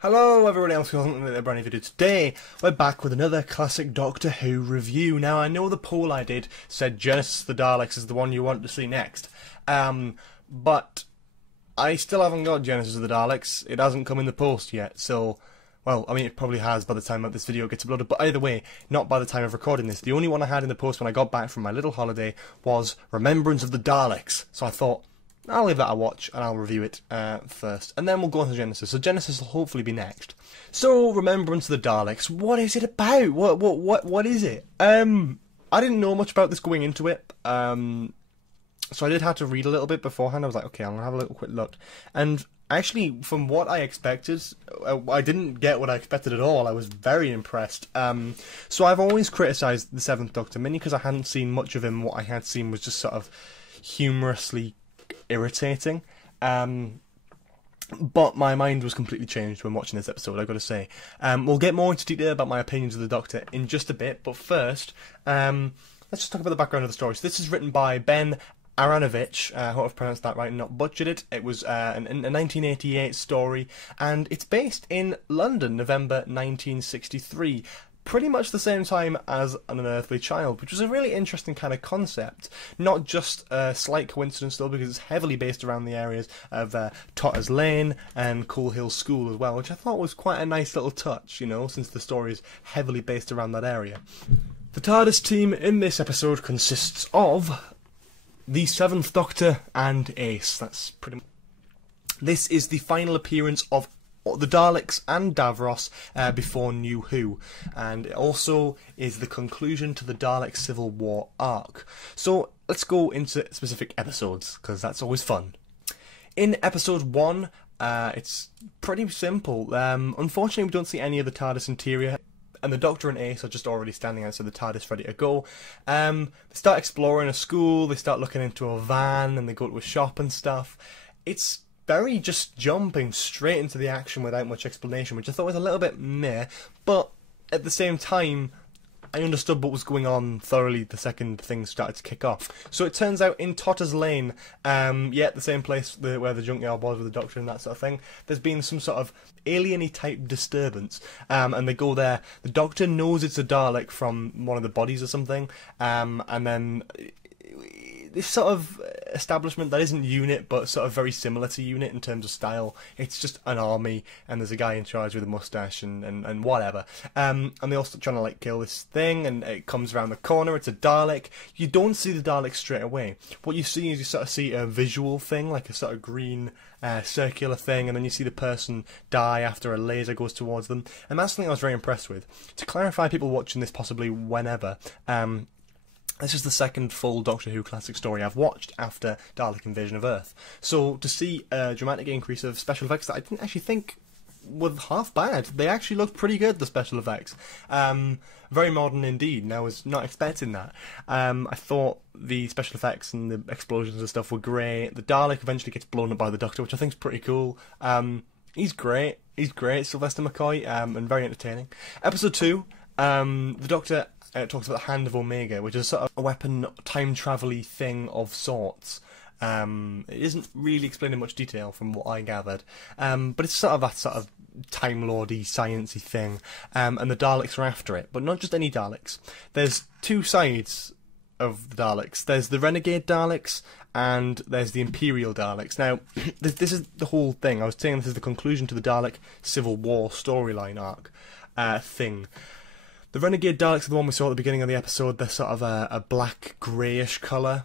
Hello everybody else, welcome to a brand new video. Today we're back with another classic Doctor Who review. Now I know the poll I did said Genesis of the Daleks is the one you want to see next, but I still haven't got Genesis of the Daleks. It hasn't come in the post yet, so, well, I mean it probably has by the time that this video gets uploaded, but either way, not by the time of recording this. The only one I had in the post when I got back from my little holiday was Remembrance of the Daleks, so I thought, I'll leave that a watch and I'll review it first, and then we'll go on to Genesis. So Genesis will hopefully be next. So Remembrance of the Daleks, what is it about? What is it? I didn't know much about this going into it, so I did have to read a little bit beforehand. I was like, okay, I'm gonna have a little quick look, and actually, from what I expected, I didn't get what I expected at all. I was very impressed. So I've always criticised the Seventh Doctor, mainly because I hadn't seen much of him. What I had seen was just sort of humorously irritating, but my mind was completely changed when watching this episode, I've got to say. We'll get more into detail about my opinions of the Doctor in just a bit, but first, let's just talk about the background of the story. So this is written by Ben Aranovich, I hope I've pronounced that right and not butchered it. It was a 1988 story, and it's based in London, November 1963. Pretty much the same time as An Unearthly Child, which was a really interesting kind of concept. Not just a slight coincidence though, because it's heavily based around the areas of Totter's Lane and Cool Hill School as well, which I thought was quite a nice little touch, you know, since the story is heavily based around that area. The TARDIS team in this episode consists of the Seventh Doctor and Ace. That's pretty much... This is the final appearance of the Daleks and Davros before New Who, and it also is the conclusion to the Dalek Civil War arc. So let's go into specific episodes, because that's always fun. In episode 1, it's pretty simple. Unfortunately, we don't see any of the TARDIS interior, and the Doctor and Ace are just already standing outside the TARDIS ready to go. They start exploring a school, they start looking into a van, and they go to a shop and stuff. It's very just jumping straight into the action without much explanation, which I thought was a little bit meh, but at the same time, I understood what was going on thoroughly the second things started to kick off. So it turns out in Totter's Lane, the same place where the junkyard was with the Doctor and that sort of thing, there's been some sort of alien-y type disturbance, and they go there. The Doctor knows it's a Dalek from one of the bodies or something, and then this sort of establishment that isn't UNIT, but sort of very similar to UNIT in terms of style. It's just an army, and there's a guy in charge with a mustache and whatever. And they all start trying to like kill this thing, and it comes around the corner. It's a Dalek. You don't see the Dalek straight away. What you see is you sort of see a visual thing, like a sort of green circular thing, and then you see the person die after a laser goes towards them. And that's something I was very impressed with. To clarify, people watching this possibly whenever, this is the second full Doctor Who classic story I've watched after Dalek Invasion of Earth. So to see a dramatic increase of special effects that I didn't actually think were half bad. They actually looked pretty good, the special effects. Very modern indeed, and I was not expecting that. I thought the special effects and the explosions and stuff were great. The Dalek eventually gets blown up by the Doctor, which I think is pretty cool. He's great, Sylvester McCoy, and very entertaining. Episode 2, the Doctor talks about the Hand of Omega, which is sort of a weapon, time-travel-y thing of sorts. It isn't really explained in much detail from what I gathered, but it's sort of that sort of Time-Lord-y, science-y thing, and the Daleks are after it, but not just any Daleks. There's two sides of the Daleks. There's the Renegade Daleks, and there's the Imperial Daleks. Now, this is the whole thing. I was saying this is the conclusion to the Dalek Civil War storyline arc thing. The Renegade Daleks are the one we saw at the beginning of the episode. They're sort of a black greyish colour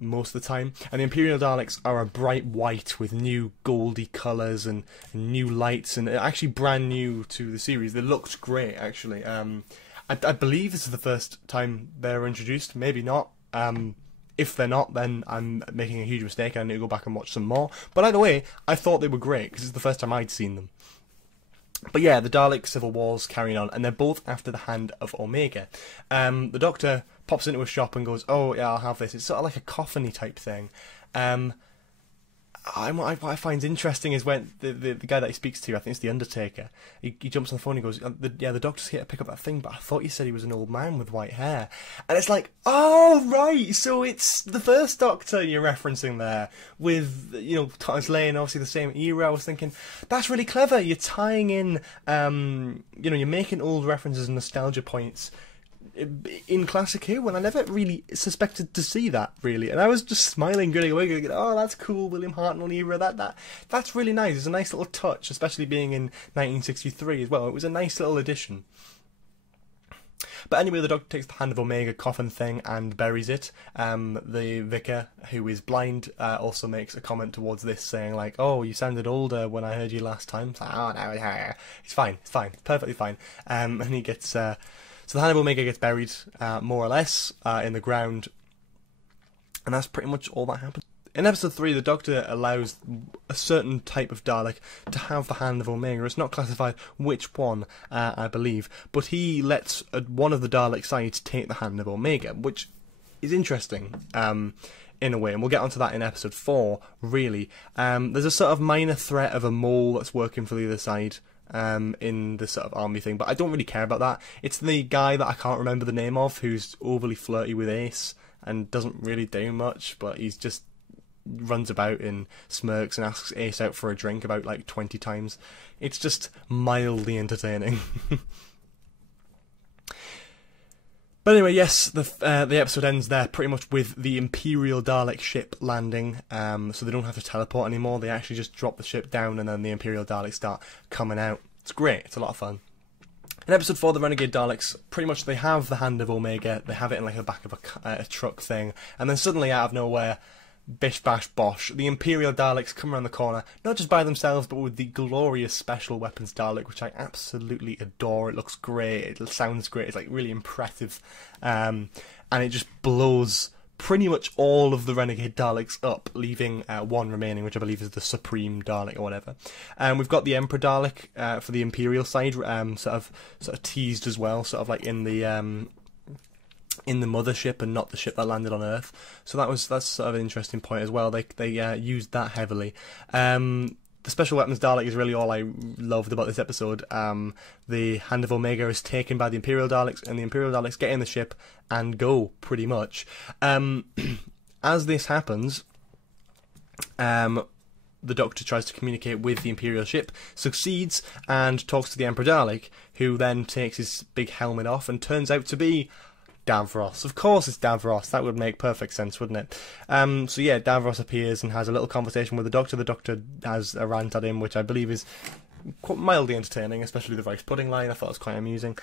most of the time, and the Imperial Daleks are a bright white with new goldy colours and new lights, and actually brand new to the series. They looked great, actually. I believe this is the first time they're introduced, maybe not. If they're not, then I'm making a huge mistake. I need to go back and watch some more. But either way, I thought they were great because it's the first time I'd seen them. But yeah, the Dalek Civil War's carrying on, and they're both after the Hand of Omega. The Doctor pops into a shop and goes, "Oh yeah, I'll have this." It's sort of like a coffin-y type thing. what I find interesting is when the guy that he speaks to, I think it's the Undertaker, he jumps on the phone and he goes, the doctor's here to pick up that thing, but I thought you said he was an old man with white hair. And it's like, oh, right, so it's the first Doctor you're referencing there with, you know, Thomas Lane, obviously the same era. I was thinking, that's really clever. You're tying in, you know, you're making old references and nostalgia points in Classic Who, and I never really suspected to see that, really. And I was just smiling, grinning away, going, oh, that's cool, William Hartnell era, that's really nice. It's a nice little touch, especially being in 1963 as well. It was a nice little addition. But anyway, the Doctor takes the Hand of Omega coffin thing and buries it. The vicar, who is blind, also makes a comment towards this, saying like, oh, you sounded older when I heard you last time. It's like, oh, no, it's fine, it's perfectly fine. And he gets... So the Hand of Omega gets buried, more or less, in the ground, and that's pretty much all that happens. In episode 3, the Doctor allows a certain type of Dalek to have the Hand of Omega. It's not classified which one, I believe, but he lets one of the Dalek sides take the Hand of Omega, which is interesting, in a way, and we'll get onto that in episode 4, really. There's a sort of minor threat of a mole that's working for the other side, in the sort of army thing, but I don't really care about that. It's the guy that I can't remember the name of, who's overly flirty with Ace and doesn't really do much, but he's just runs about and smirks and asks Ace out for a drink about like 20 times. It's just mildly entertaining. But anyway, yes, the episode ends there pretty much with the Imperial Dalek ship landing, so they don't have to teleport anymore. They actually just drop the ship down and then the Imperial Daleks start coming out. It's great, it's a lot of fun. In episode 4, the Renegade Daleks, pretty much they have the Hand of Omega, they have it in like the back of a truck thing, and then suddenly out of nowhere, bish bash bosh, the Imperial Daleks come around the corner, not just by themselves, but with the glorious Special Weapons Dalek, which I absolutely adore. It looks great, it sounds great, it's like really impressive, and it just blows pretty much all of the Renegade Daleks up, leaving one remaining, which I believe is the Supreme Dalek or whatever. We've got the Emperor Dalek for the Imperial side, sort of teased as well, sort of like in the mothership and not the ship that landed on Earth. So that's sort of an interesting point as well. They used that heavily. The Special Weapons Dalek is really all I loved about this episode. The Hand of Omega is taken by the Imperial Daleks, and the Imperial Daleks get in the ship and go, pretty much. As this happens, the Doctor tries to communicate with the Imperial ship, succeeds, and talks to the Emperor Dalek, who then takes his big helmet off and turns out to be Davros. Of course it's Davros. That would make perfect sense, wouldn't it? So yeah, Davros appears and has a little conversation with the Doctor. The Doctor has a rant at him, which I believe is quite mildly entertaining, especially the rice pudding line. I thought it was quite amusing.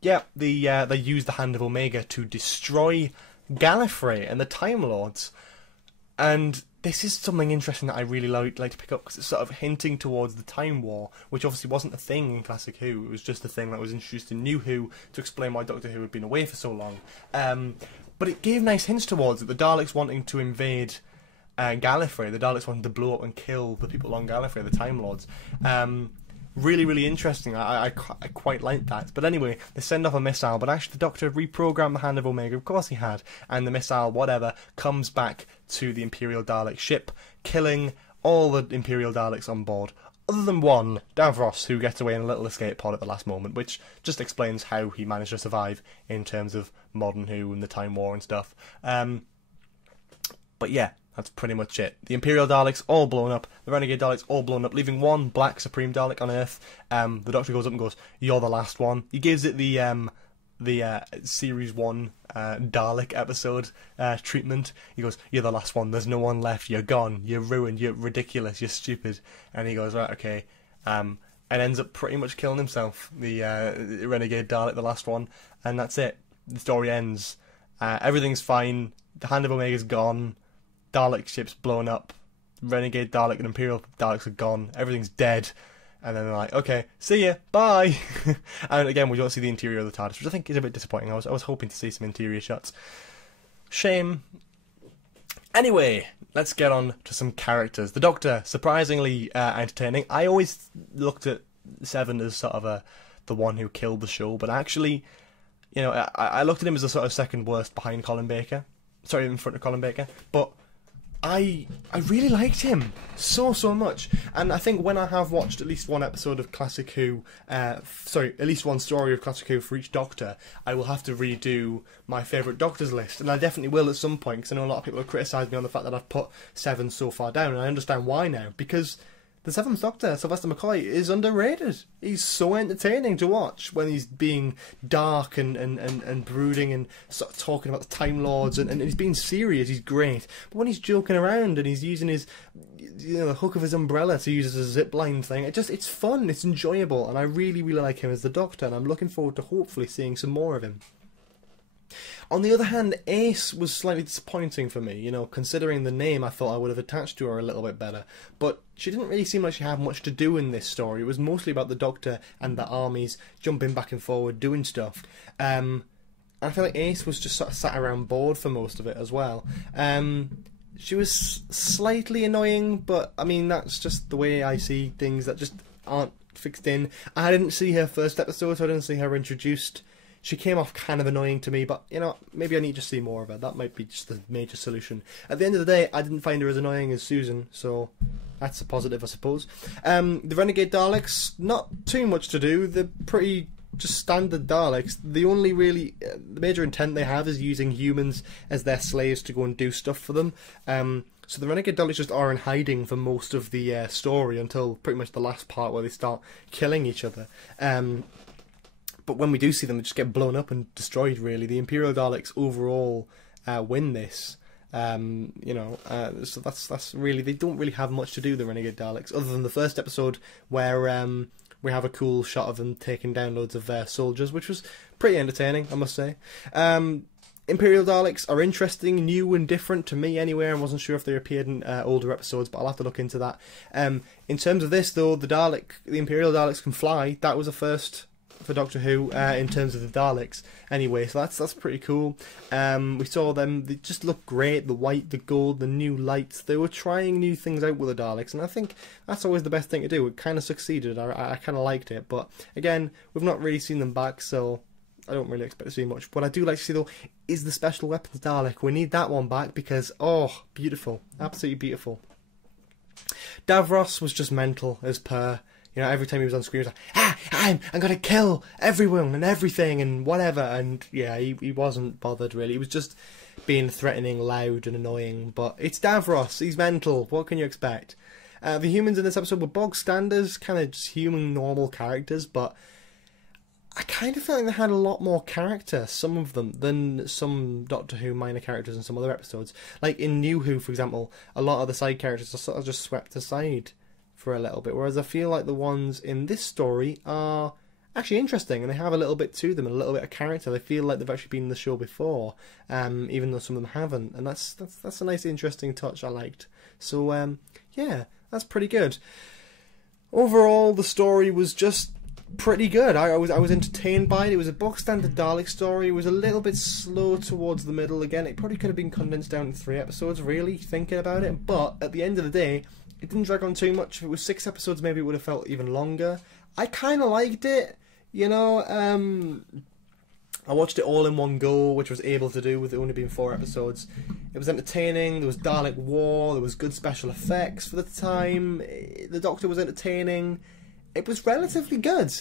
Yeah, they use the Hand of Omega to destroy Gallifrey and the Time Lords. And this is something interesting that I really like to pick up, because it's sort of hinting towards the Time War, which obviously wasn't a thing in Classic Who. It was just a thing that was introduced in New Who to explain why Doctor Who had been away for so long. But it gave nice hints towards it. The Daleks wanting to invade Gallifrey, the Daleks wanting to blow up and kill the people on Gallifrey, the Time Lords. Really, really interesting. I quite like that. But anyway, they send off a missile, but actually the Doctor reprogrammed the Hand of Omega. Of course he had. And the missile, whatever, comes back to the Imperial Dalek ship, killing all the Imperial Daleks on board, other than one, Davros, who gets away in a little escape pod at the last moment, which just explains how he managed to survive in terms of modern Who and the Time War and stuff. But yeah, that's pretty much it. The Imperial Daleks all blown up, the Renegade Daleks all blown up, leaving one black Supreme Dalek on Earth. The Doctor goes up and goes, "You're the last one." He gives it the Series 1 Dalek episode treatment. He goes, "You're the last one, there's no one left, you're gone, you're ruined, you're ridiculous, you're stupid." And he goes, "Right, okay." And ends up pretty much killing himself, the Renegade Dalek, the last one. And that's it. The story ends. Everything's fine. The Hand of Omega's gone. Dalek ship's blown up. Renegade Dalek and Imperial Daleks are gone. Everything's dead. And then they're like, "Okay, see ya, bye." And again, we don't see the interior of the TARDIS, which I think is a bit disappointing. I was hoping to see some interior shots. Shame. Anyway, let's get on to some characters. The Doctor, surprisingly entertaining. I always looked at Seven as sort of the one who killed the show, but actually, you know, I looked at him as the sort of second worst behind Colin Baker. Sorry, in front of Colin Baker. But I I really liked him so much, and I think when I have watched at least one episode of Classic Who, at least one story of Classic Who for each Doctor, I will have to redo my favourite Doctors list, and I definitely will at some point, because I know a lot of people have criticised me on the fact that I've put 7 so far down, and I understand why now, because the 7th Doctor, Sylvester McCoy, is underrated. He's so entertaining to watch when he's being dark and brooding and sort of talking about the Time Lords, and he's being serious. He's great. But when he's joking around and he's using his, the hook of his umbrella to use as a zip line thing, it's fun. It's enjoyable, and I really like him as the Doctor, and I'm looking forward to hopefully seeing some more of him. On the other hand, Ace was slightly disappointing for me, considering the name. I thought I would have attached to her a little bit better, but she didn't really seem like she had much to do in this story. It was mostly about the Doctor and the armies jumping back and forward, doing stuff. I feel like Ace was just sort of sat around bored for most of it as well. She was slightly annoying, but I mean, that's just the way I see things that just aren't fixed in. I didn't see her first episode, so I didn't see her introduced. She came off kind of annoying to me, but, maybe I need to see more of her. That might be just the major solution. At the end of the day, I didn't find her as annoying as Susan, so that's a positive, I suppose. The Renegade Daleks, not too much to do. They're pretty just standard Daleks. The only really, the major intent they have is using humans as their slaves to go and do stuff for them. So the Renegade Daleks just are in hiding for most of the story until pretty much the last part where they start killing each other. But when we do see them, they just get blown up and destroyed, really. The Imperial Daleks overall win this. So that's really... They don't really have much to do, the Renegade Daleks, other than the first episode where we have a cool shot of them taking down loads of soldiers, which was pretty entertaining, I must say. Imperial Daleks are interesting, new and different to me anyway. I wasn't sure if they appeared in older episodes, but I'll have to look into that. In terms of this, though, the Imperial Daleks can fly. That was a first for Doctor Who in terms of the Daleks anyway, so that's pretty cool. We saw them, they just look great, the white, the gold, the new lights. They were trying new things out with the Daleks, and I think that's always the best thing to do. It kind of succeeded. I kind of liked it, but again, we've not really seen them back, so I don't really expect to see much. What I do like to see, though, is the Special Weapons Dalek. We need that one back because, oh, beautiful, absolutely beautiful. Davros was just mental as per. Every time he was on screen, he was like, I'm going to kill everyone and everything and whatever. And yeah, he wasn't bothered, really. He was just being threatening, loud and annoying. But it's Davros. He's mental. What can you expect? The humans in this episode were bog standards, kind of just human, normal characters. But I kind of felt like they had a lot more character, some of them, than some Doctor Who minor characters in some other episodes. Like in New Who, for example, a lot of the side characters are sort of just swept aside for a little bit, whereas I feel like the ones in this story are actually interesting and they have a little bit to them and a little bit of character. They feel like they've actually been in the show before, even though some of them haven't, and that's a nice, interesting touch I liked. So yeah, that's pretty good. Overall, the story was just pretty good. I was entertained by it. It was a box standard Dalek story. It was a little bit slow towards the middle. Again, it probably could have been condensed down to 3 episodes, really, thinking about it, but at the end of the day, it didn't drag on too much. If it was 6 episodes, maybe it would have felt even longer. I kind of liked it, I watched it all in one go, which I was able to do with it only being 4 episodes. It was entertaining, there was Dalek War, there was good special effects for the time, the Doctor was entertaining. It was relatively good.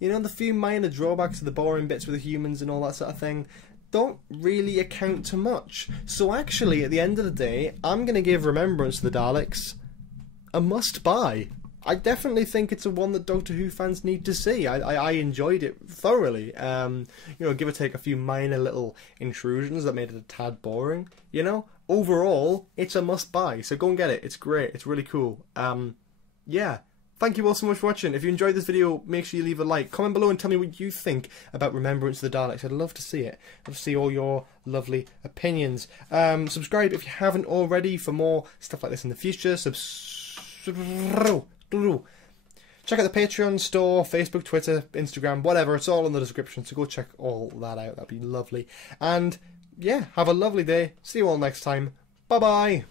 The few minor drawbacks of the boring bits with the humans and all that sort of thing don't really account to much. So actually, at the end of the day, I'm going to give Remembrance of the Daleks a must-buy. I definitely think it's a one that Doctor Who fans need to see. I enjoyed it thoroughly. Give or take a few minor little intrusions that made it a tad boring. Overall, it's a must-buy. So go and get it. It's great. It's really cool. Yeah. Thank you all so much for watching. If you enjoyed this video, make sure you leave a like. Comment below and tell me what you think about Remembrance of the Daleks. I'd love to see it. I'd love to see all your lovely opinions. Subscribe if you haven't already for more stuff like this in the future. Check out the Patreon store, Facebook, Twitter, Instagram, whatever. It's all in the description, so go check all that out. That'd be lovely. And yeah, have a lovely day. See you all next time. Bye bye.